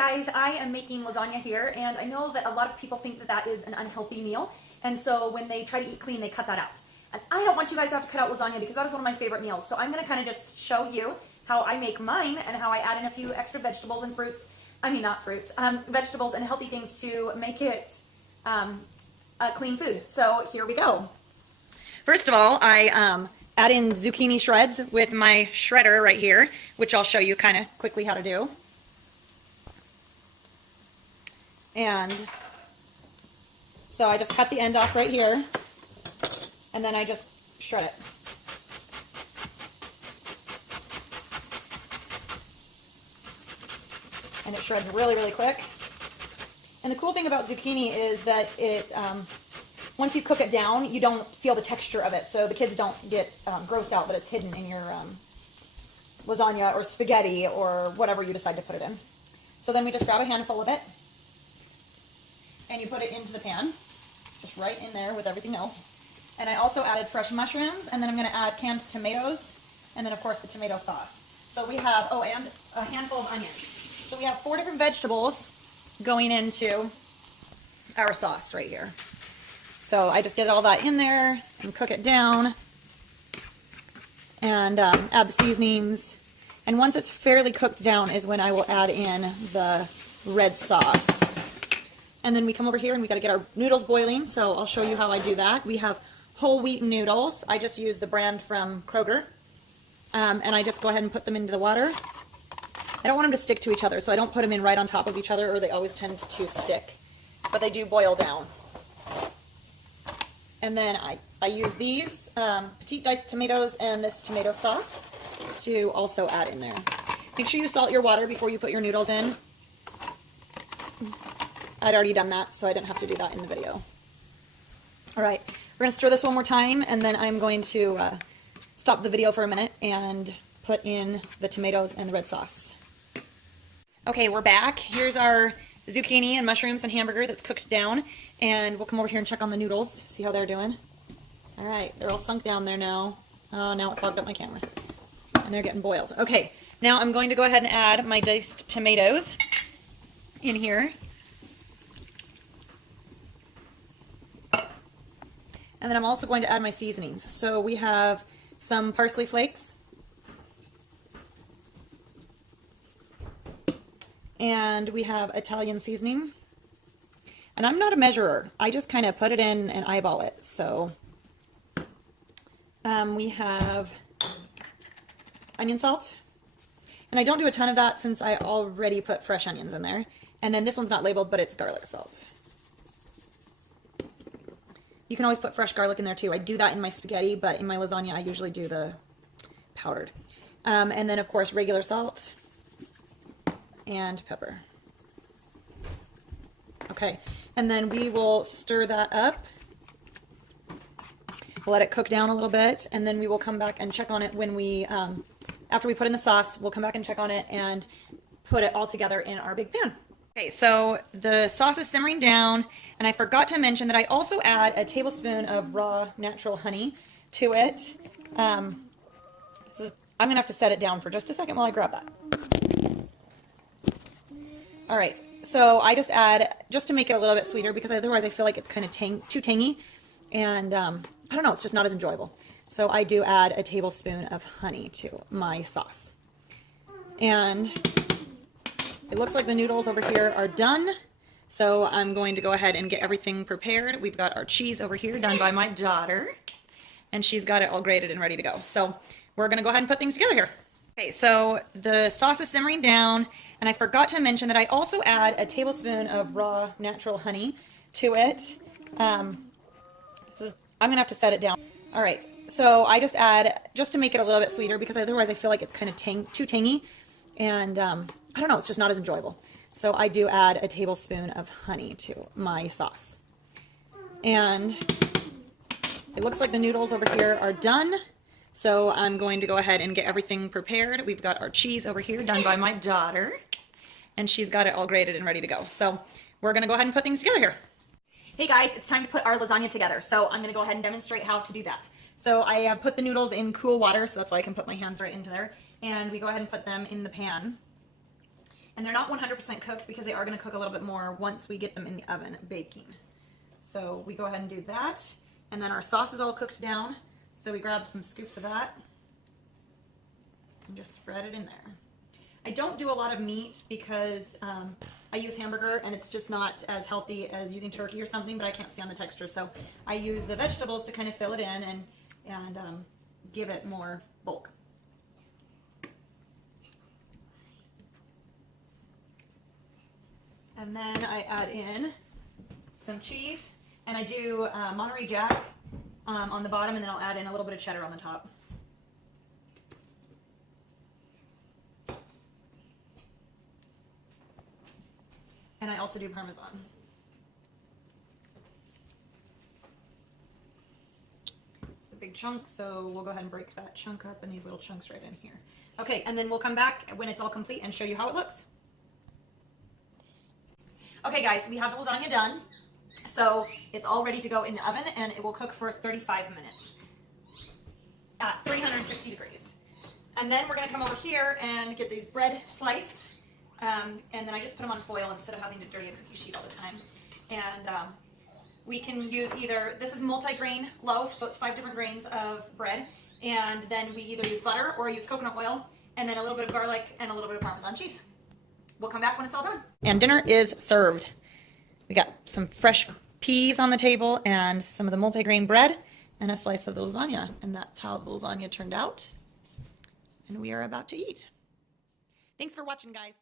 guys, I am making lasagna here, and I know that a lot of people think that that is an unhealthy meal, and so when they try to eat clean, they cut that out. And I don't want you guys to have to cut out lasagna because that is one of my favorite meals. So I'm going to kind of just show you how I make mine and how I add in a few extra vegetables and fruits. I mean, not fruits, vegetables and healthy things to make it a clean food. So here we go. First of all, I add in zucchini shreds with my shredder right here, which I'll show you kind of quickly how to do. And so I just cut the end off right here, and then I just shred it. And it shreds really, really quick. And the cool thing about zucchini is that it, once you cook it down, you don't feel the texture of it, so the kids don't get grossed out that it's hidden in your lasagna or spaghetti or whatever you decide to put it in. So then we just grab a handful of it, and you put it into the pan, just right in there with everything else. And I also added fresh mushrooms, and then I'm going to add canned tomatoes, and then of course the tomato sauce. So we have, oh, and a handful of onions. So we have 4 different vegetables going into our sauce right here. So I just get all that in there and cook it down and add the seasonings. And once it's fairly cooked down is when I will add in the red sauce. And then we come over here and we got to get our noodles boiling, so I'll show you how I do that. We have whole wheat noodles. I just use the brand from Kroger. And I just go ahead and put them into the water. I don't want them to stick to each other, so I don't put them in right on top of each other, or they always tend to stick. But they do boil down. And then I use these petite diced tomatoes and this tomato sauce to also add in there. Make sure you salt your water before you put your noodles in. I'd already done that, so I didn't have to do that in the video. All right, we're going to stir this one more time, and then I'm going to stop the video for a minute and put in the tomatoes and the red sauce. Okay, we're back. Here's our zucchini and mushrooms and hamburger that's cooked down, and we'll come over here and check on the noodles, see how they're doing. All right, they're all sunk down there now. Oh, now it clogged up my camera, and they're getting boiled. Okay, now I'm going to go ahead and add my diced tomatoes in here. And then I'm also going to add my seasonings. So we have some parsley flakes, and we have Italian seasoning. And I'm not a measurer. I just kind of put it in and eyeball it. So we have onion salt. And I don't do a ton of that since I already put fresh onions in there. And then this one's not labeled, but it's garlic salt. You can always put fresh garlic in there too. I do that in my spaghetti, but in my lasagna I usually do the powdered. And then of course regular salt and pepper. Okay, and then we will stir that up. We'll let it cook down a little bit, and then we will come back and check on it when we, after we put in the sauce, we'll come back and check on it and put it all together in our big pan. Okay, so the sauce is simmering down, and I forgot to mention that I also add a tablespoon of raw natural honey to it. I'm going to have to set it down for just a second while I grab that. All right, so I just add, just to make it a little bit sweeter, because otherwise I feel like it's kind of too tangy, and I don't know, it's just not as enjoyable. So I do add a tablespoon of honey to my sauce. And it looks like the noodles over here are done, so I'm going to go ahead and get everything prepared. We've got our cheese over here done by my daughter, and she's got it all grated and ready to go. So we're going to go ahead and put things together here. Okay, so the sauce is simmering down, and I forgot to mention that I also add a tablespoon of raw natural honey to it. I'm going to have to set it down. All right, so I just add, just to make it a little bit sweeter, because otherwise I feel like it's kind of too tangy, and I don't know, it's just not as enjoyable. So I do add a tablespoon of honey to my sauce. And it looks like the noodles over here are done. So I'm going to go ahead and get everything prepared. We've got our cheese over here done by my daughter, and she's got it all grated and ready to go. So we're going to go ahead and put things together here. Hey guys, it's time to put our lasagna together. So I'm going to go ahead and demonstrate how to do that. So I put the noodles in cool water, so that's why I can put my hands right into there. And we go ahead and put them in the pan. And they're not 100% cooked because they are going to cook a little bit more once we get them in the oven baking. So we go ahead and do that. And then our sauce is all cooked down. So we grab some scoops of that and just spread it in there. I don't do a lot of meat because I use hamburger and it's just not as healthy as using turkey or something, but I can't stand the texture. So I use the vegetables to kind of fill it in and give it more bulk. And then I add in some cheese, and I do Monterey Jack on the bottom, and then I'll add in a little bit of cheddar on the top. And I also do Parmesan. It's a big chunk, so we'll go ahead and break that chunk up in these little chunks right in here. Okay, and then we'll come back when it's all complete and show you how it looks. Okay guys, we have the lasagna done. So it's all ready to go in the oven and it will cook for 35 minutes at 350 degrees. And then we're gonna come over here and get these bread sliced. And then I just put them on foil instead of having to dirty a cookie sheet all the time. And we can use either, this is multi-grain loaf, so it's 5 different grains of bread. And then we either use butter or use coconut oil, and then a little bit of garlic and a little bit of Parmesan cheese. We'll come back when it's all done. And dinner is served. We got some fresh peas on the table and some of the multi-grain bread and a slice of the lasagna. And that's how the lasagna turned out. And we are about to eat. Thanks for watching, guys.